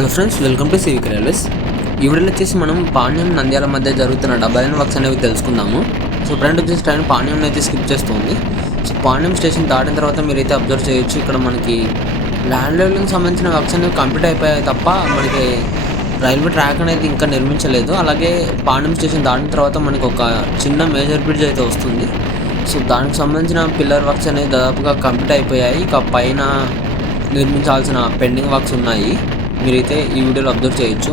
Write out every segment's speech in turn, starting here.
Hello friends welcome to civic railways ఈ వీడియోలో వచ్చేసి మనం పాణ్యం నంద్యాల మధ్య జరుగుతున్న డబల్ లైన్ వర్క్స్ అనేవి తెలుసుకుందాము. సో ఫ్రెండ్ వచ్చేసి ట్రైన్ పాణ్యం అయితే స్కిప్ చేస్తుంది. సో పాణ్యం స్టేషన్ దాటిన తర్వాత మీరైతే అబ్జర్వ్ చేయొచ్చు. ఇక్కడ మనకి ల్యాండ్ లెవెలింగ్ సంబంధించిన వర్క్స్ అనేవి కంప్లీట్ అయిపోయాయి తప్ప మనకి రైల్వే ట్రాక్ అనేది ఇంకా నిర్మించలేదు. అలాగే పాణ్యం స్టేషన్ దాటిన తర్వాత మనకి ఒక చిన్న మేజర్ బ్రిడ్జ్ అయితే వస్తుంది. సో దానికి సంబంధించిన పిల్లర్ వర్క్స్ అనేవి దాదాపుగా కంప్లీట్ అయిపోయాయి. ఇక పైన నిర్మించాల్సిన పెండింగ్ వర్క్స్ ఉన్నాయి. మీరైతే ఈ వీడియోలో అబ్జర్వ్ చేయొచ్చు.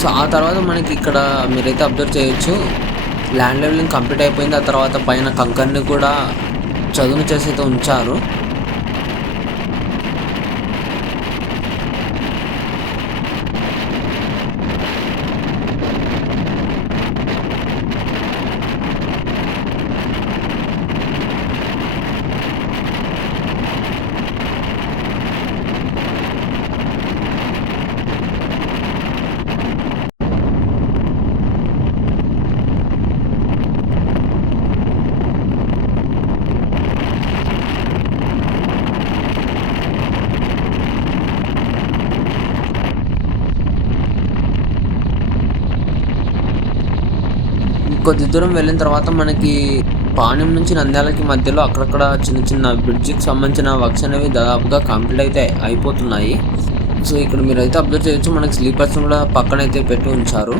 సో ఆ తర్వాత మనకి ఇక్కడ మీరైతే అబ్జర్వ్ చేయొచ్చు. ల్యాండ్ లెవెలింగ్ కంప్లీట్ అయిపోయింది. ఆ తర్వాత పైన కంకర్ని కూడా చదును చేసి అయితే ఉంచారు. కొద్ది దూరం వెళ్ళిన తర్వాత మనకి పాణ్యం నుంచి నంద్యాలకి మధ్యలో అక్కడక్కడ చిన్న చిన్న బ్రిడ్జికి సంబంధించిన వర్క్స్ అనేవి దాదాపుగా కంప్లీట్ అయితే అయిపోతున్నాయి. సో ఇక్కడ మీరు అయితే అబ్జర్వ్ చేయొచ్చు మనకి స్లీపర్స్ కూడా పక్కన అయితే పెట్టి ఉంచారు.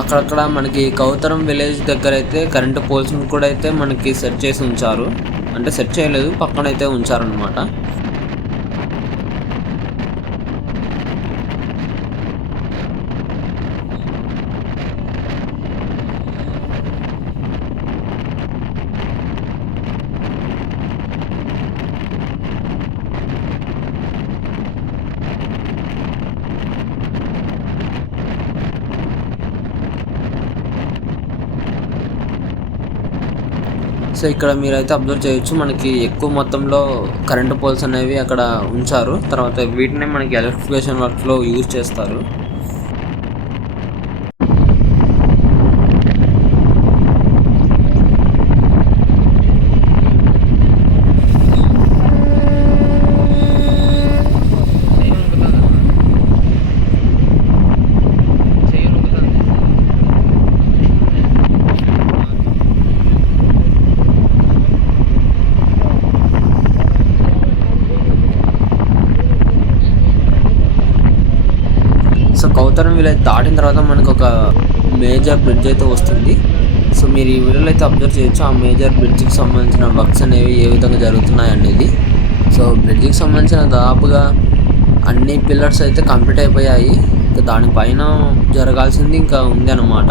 అక్కడక్కడ మనకి కౌతరం విలేజ్ దగ్గర అయితే కరెంటు పోల్స్ని కూడా అయితే మనకి సెట్ చేసి ఉంచారు. అంటే సెట్ చేయలేదు పక్కన అయితే ఉంచారనమాట సో ఇక్కడ మీరైతే అబ్జర్వ్ చేయొచ్చు. మనకి ఎక్కువ మొత్తంలో కరెంటు పోల్స్ అనేవి అక్కడ ఉంచారు. తర్వాత వీటిని మనకి ఎలక్ట్రిఫికేషన్ వర్క్లో యూజ్ చేస్తారు. కౌతరం విలేజ్ దాటిన తర్వాత మనకు ఒక మేజర్ బ్రిడ్జ్ అయితే వస్తుంది. సో మీరు ఈ వీడియోలో అయితే అబ్జర్వ్ చేయొచ్చు ఆ మేజర్ బ్రిడ్జ్కి సంబంధించిన వర్క్స్ అనేవి ఏ విధంగా జరుగుతున్నాయి అనేది. సో బ్రిడ్జ్కి సంబంధించిన దాదాపుగా అన్ని పిల్లర్స్ అయితే కంప్లీట్ అయిపోయాయి. ఇంకా దానిపైన జరగాల్సింది ఇంకా ఉంది అన్నమాట